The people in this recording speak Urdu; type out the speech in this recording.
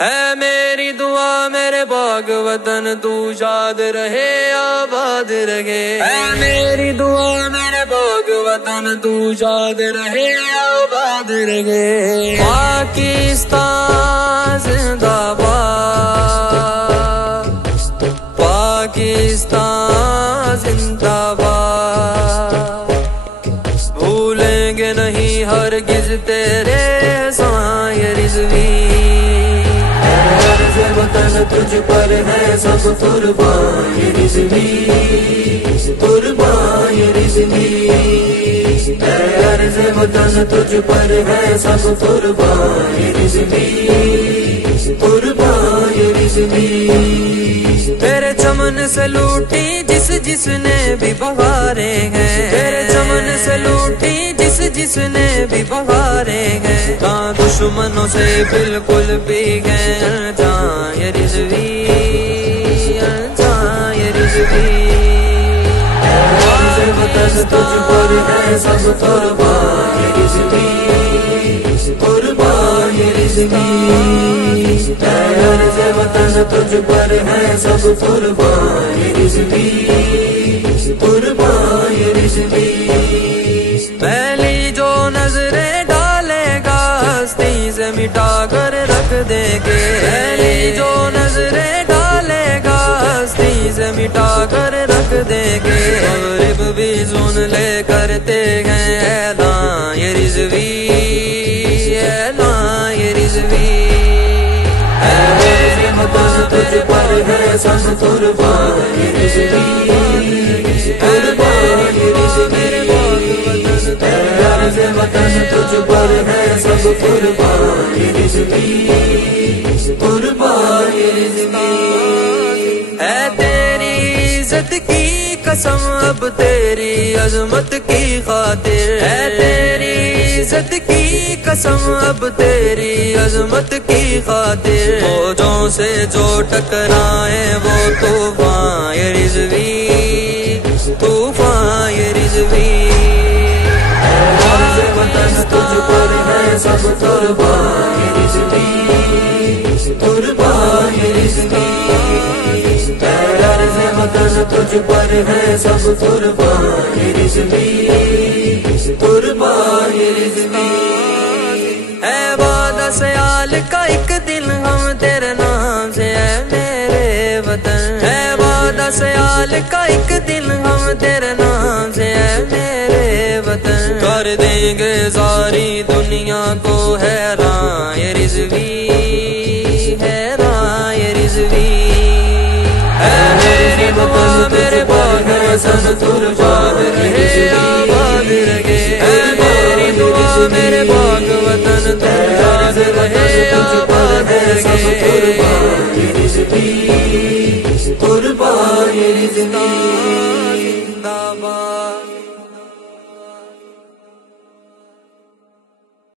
ہے میری دعا میرے باغ وطن تو شاد رہے آباد رہے، ہے میری دعا میرے باغ وطن تو شاد رہے آباد رہے۔ پاکستان زندہ باد، پاکستان زندہ باد، بھولیں گے نہیں ہرگز تیرے سائے رضوی، وطن تجھ پر ہے سب قربان یہ رضوی، قربان یہ رضوی، اے عرض وطن تجھ پر ہے سب قربان یہ رضوی، قربان یہ رضوی۔ تیرے چمن سے لوٹی جس نے بھی بہاریں ہیں، تیرے چمن سے لوٹی جس نے بھی بہاریں ہیں، کہاں دشمنوں سے بالکل بھی گئے جان یہ رضوی، جان یہ رضوی۔ وطن تجھ پر ہے سب قربان یہ رضوی، قربان یہ رضوی، اے عرض وطن تجھ پر ہے سب قربان یہ رضوی، قربان یہ رضوی۔ پہلی جو نظریں ڈالے گا ہستی سے مٹا کر رکھ دے گے، پہلی جو نظریں ڈالے گا ہستی سے مٹا کر رکھ دے گے، مغرب بھی سن لے کرتے ہیں اعلان یہ رضوی، اعلان یہ رضوی۔ اے میرے وطن تجھ پر ہے سب قربان یہ رضوی، قربان یہ رضوی، اے عرض وطن تجھ پر ہے سب قربان یہ رضوی، قربان یہ رضوی۔ اے تیری عزت کی قسم اب تیری عظمت کی خاطر، اے تیری عزت کی قسم اب تیری عظمت کی خاطر، فوجوں سے جو ٹکرائے وہ طوفان یہ رضوی، طوفان یہ رضوی۔ وطن تجھ پر ہے سب قربان یہ رضوی، قربان یہ رضوی، اے عرض وطن تجھ پر ہے سب قربان یہ رضوی، قربان یہ رضوی۔ اے وعدہ سیال کا ایک دن ہم تیرے نام سے اے میرے وطن، اے وعدہ سیال کا ایک دن ہم تیرے نام سے اے میرے وطن، کر دیں گے ساری دنیا کو حیران یہ رضوی، حیران یہ رضوی۔ اے میری دعا میرے باغ وطن قربان رہے آباد رہے، اے میری دعا میرے باغ وطن قربان رہے آباد رہے، قربان یہ رضوی، قربان یہ رضوی۔